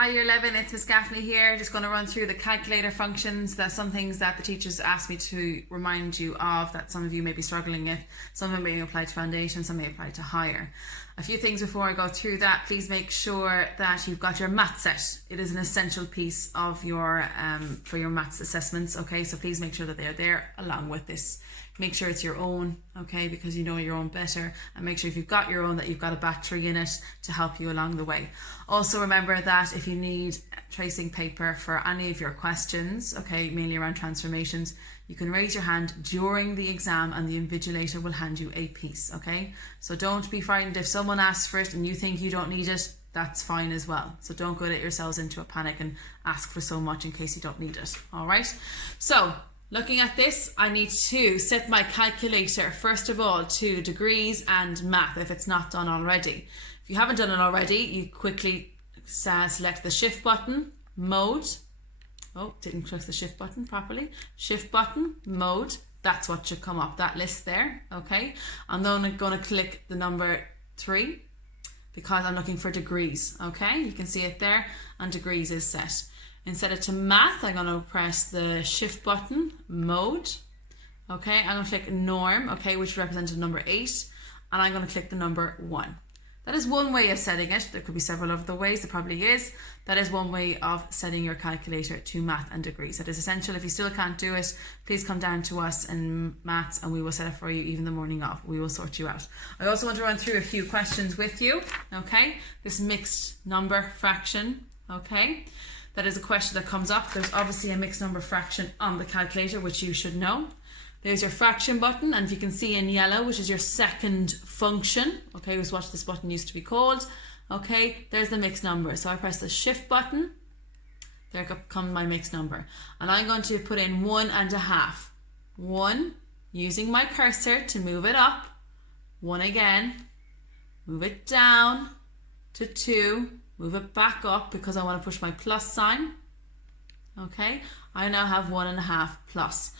Hi Year 11, it's Miss Gaffney here. Just going to run through the calculator functions. There's some things that the teachers asked me to remind you of that some of you may be struggling with. Some of them may apply to foundation, some may apply to higher. A few things before I go through that. Please make sure that you've got your maths set. It is an essential piece of your for your maths assessments, okay? So please make sure that they're there along with this. Make sure it's your own, okay, because you know your own better, and make sure if you've got your own that you've got a battery in it to help you along the way. Also remember that if you need tracing paper for any of your questions, okay, mainly around transformations, you can raise your hand during the exam and the invigilator will hand you a piece, okay? So don't be frightened if someone asks for it and you think you don't need it, that's fine as well. So don't get yourselves into a panic and ask for so much in case you don't need it, all right? So, looking at this, I need to set my calculator, first of all, to degrees and math, if it's not done already. If you haven't done it already, you quickly select the shift button, mode. Oh, didn't click the shift button properly. Shift button, mode. That's what should come up, that list there, okay? And then I'm going to click the number 3 because I'm looking for degrees, okay? You can see it there, and degrees is set. Instead of to math, I'm going to press the shift button, mode, okay? I'm going to click norm, okay, which represents the number 8, and I'm going to click the number 1. That is one way of setting it. There could be several other ways, there probably is. That is one way of setting your calculator to math and degrees. That is essential. If you still can't do it, please come down to us in maths and we will set it for you even the morning of. We will sort you out. I also want to run through a few questions with you, okay? This mixed number fraction, okay? That is a question that comes up. There's obviously a mixed number fraction on the calculator, which you should know. There's your fraction button, and if you can see in yellow, which is your second function, okay, was what this button used to be called, okay, there's the mixed number. So I press the shift button, there comes my mixed number, and I'm going to put in 1.5. 1, using my cursor to move it up, 1 again, move it down to 2, move it back up because I want to push my plus sign, okay, I now have 1.5 plus.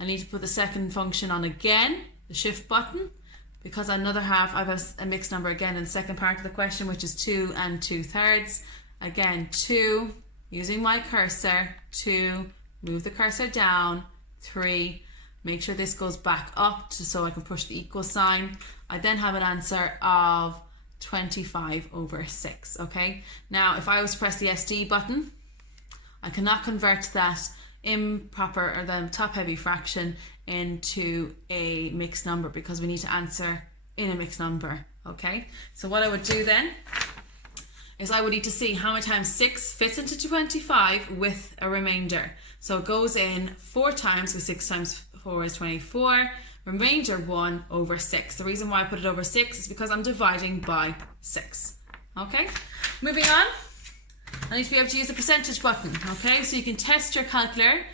I need to put the second function on again, the shift button, because another half, I have a mixed number again in the second part of the question, which is 2 2/3. Again, 2, using my cursor, 2, move the cursor down, 3, make sure this goes back up so I can push the equal sign. I then have an answer of 25/6, okay? Now, if I was to press the SD button, I cannot convert that improper or the top heavy fraction into a mixed number because we need to answer in a mixed number, okay? So what I would do then is I would need to see how many times 6 fits into 25 with a remainder. So it goes in 4 times, because 6 times 4 is 24, remainder 1/6. The reason why I put it over 6 is because I'm dividing by 6, okay? Moving on. I need to be able to use the percentage button, okay? So you can test your calculator,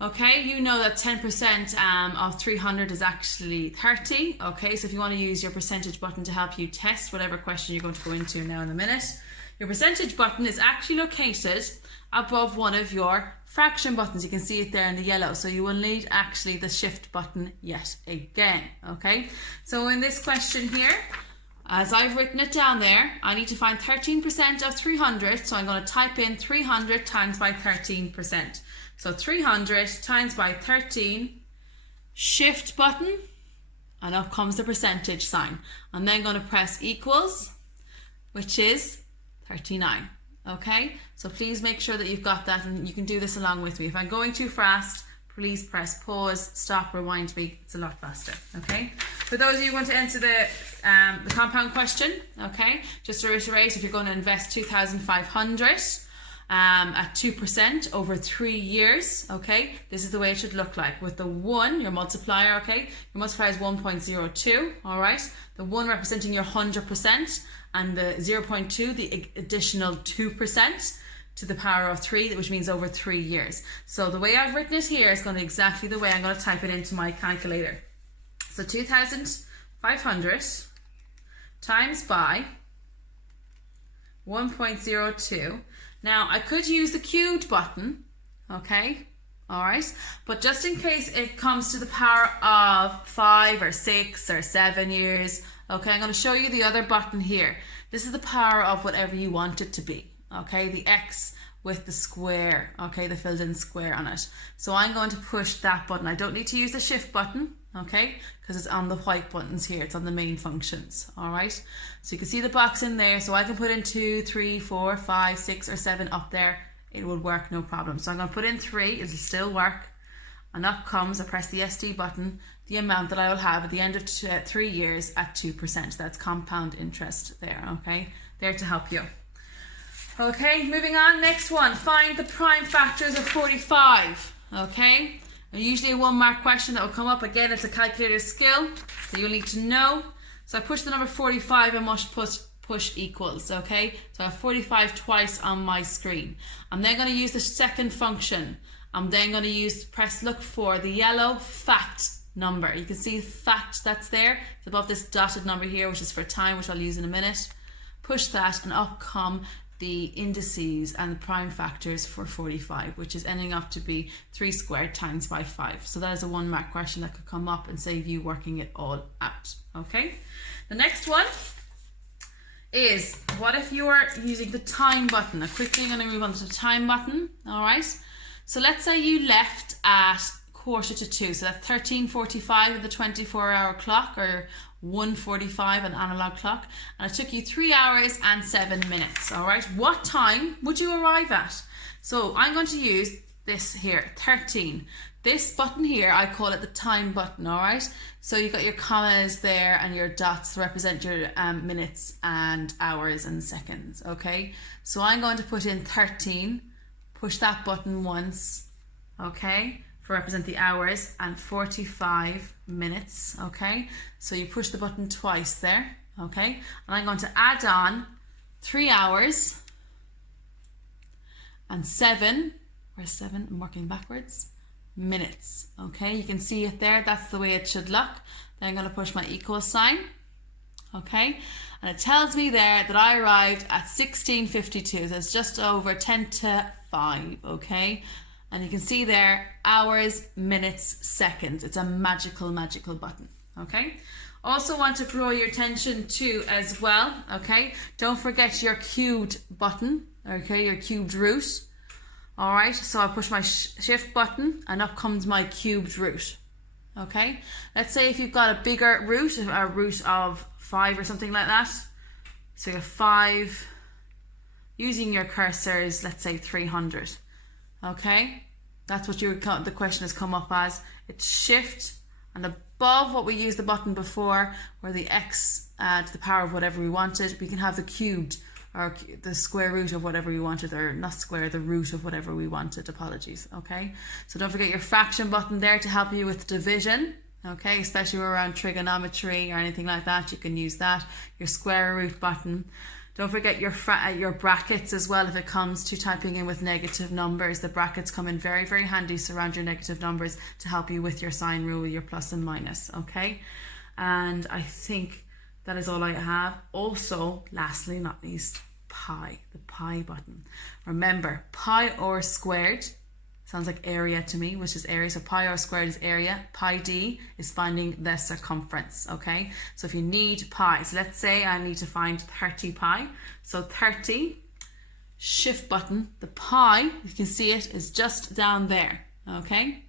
okay? You know that 10% of 300 is actually 30, okay? So if you want to use your percentage button to help you test whatever question you're going to go into now in a minute, your percentage button is actually located above one of your fraction buttons. You can see it there in the yellow. So you will need actually the shift button yet again, okay? So in this question here, as I've written it down there, I need to find 13% of 300, so I'm going to type in 300 times by 13%. So 300 times by 13, shift button, and up comes the percentage sign. I'm then going to press equals, which is 39, okay? So please make sure that you've got that, and you can do this along with me. If I'm going too fast, please press pause, stop, rewind me. It's a lot faster, okay? For those of you who want to answer the compound question, okay, just to reiterate, if you're going to invest 2,500 at 2% over 3 years, okay, this is the way it should look like. With the 1, your multiplier, okay, your multiplier is 1.02, all right? The 1 representing your 100%, and the 0.2, the additional 2%. to the power of 3, which means over 3 years. So the way I've written it here is going to be exactly the way I'm going to type it into my calculator. So 2,500 times by 1.02. Now I could use the cubed button, okay, all right, but just in case it comes to the power of 5 or 6 or 7 years, okay, I'm going to show you the other button here. This is the power of whatever you want it to be. okay, the X with the square, okay, the filled in square on it. So I'm going to push that button. I don't need to use the shift button, okay, because it's on the white buttons here. It's on the main functions, all right? So you can see the box in there. So I can put in 2, 3, 4, 5, 6 or 7 up there. It would work no problem. So I'm going to put in 3. It'll still work. And up comes, I press the SD button, the amount that I will have at the end of 3 years at 2%. That's compound interest there, okay? There to help you. Okay, moving on, next one. Find the prime factors of 45, okay? And usually a 1 mark question that will come up. Again, it's a calculator skill, so you'll need to know. So I push the number 45 and must push equals, okay? So I have 45 twice on my screen. I'm then going to use the second function. I'm then going to press look for the yellow fact number. You can see fact that's there. It's above this dotted number here, which is for time, which I'll use in a minute. Push that and up come the indices and the prime factors for 45, which is ending up to be 3 squared times by 5. So that is a 1 mark question that could come up and save you working it all out, okay? The next one is, what if you're using the time button? Now quickly I'm going to move on to the time button, all right? So let's say you left at 1:45, so that's 13:45 with the 24-hour clock, or 1:45 an analog clock, and it took you 3 hours and 7 minutes, all right? What time would you arrive at? So I'm going to use this here, 13. This button here, I call it the time button, all right? So you've got your commas there and your dots to represent your minutes and hours and seconds, okay? So I'm going to put in 13, push that button once, okay? For represent the hours, and 45 minutes, okay? So you push the button twice there, okay? And I'm going to add on 3 hours and 7, where's 7? I'm working backwards, minutes, okay? You can see it there, that's the way it should look. Then I'm going to push my equal sign, okay? And it tells me there that I arrived at 16:52, so it's just over 10 to 5, okay? And you can see there, hours, minutes, seconds. It's a magical, magical button, okay? Also want to draw your attention to as well, okay? Don't forget your cubed button, okay? Your cubed root, all right? So I push my shift button and up comes my cubed root, okay? Let's say if you've got a bigger root, a root of 5 or something like that. So you have 5, using your cursors, let's say 300. Okay, that's what the question has come up as. It's shift, and above what we used the button before, where the X to the power of whatever we wanted, we can have the cubed, or the square root of whatever we wanted, or not square, the root of whatever we wanted. Apologies, okay? So don't forget your fraction button there to help you with division, okay? Especially around trigonometry or anything like that, you can use that. Your square root button. Don't forget your brackets as well if it comes to typing in with negative numbers. The brackets come in very, very handy surround your negative numbers to help you with your sign rule, your plus and minus, okay? And I think that is all I have. Also, lastly, not least, pi, the pi button. Remember, pi r squared sounds like area to me, which is area. So pi r squared is area. Pi d is finding the circumference, okay? So if you need pi, so let's say I need to find 30 pi. So 30, shift button, the pi, you can see it, is just down there, okay?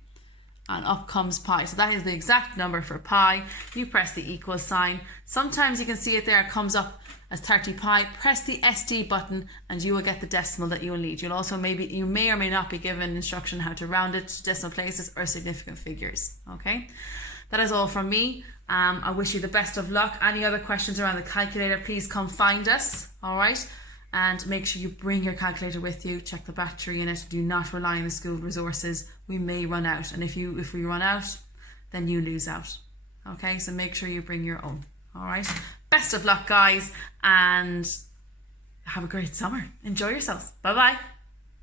And up comes pi. So that is the exact number for pi. You press the equal sign. Sometimes you can see it there, it comes up as 30 pi. Press the SD button and you will get the decimal that you will need. You'll also you may or may not be given instruction how to round it to decimal places or significant figures, okay? That is all from me. I wish you the best of luck. Any other questions around the calculator, please come find us, all right? And make sure you bring your calculator with you. Check the battery in it. Do not rely on the school resources. We may run out, and if we run out, then you lose out. Okay, so make sure you bring your own. All right. Best of luck, guys, and have a great summer. Enjoy yourselves. Bye bye.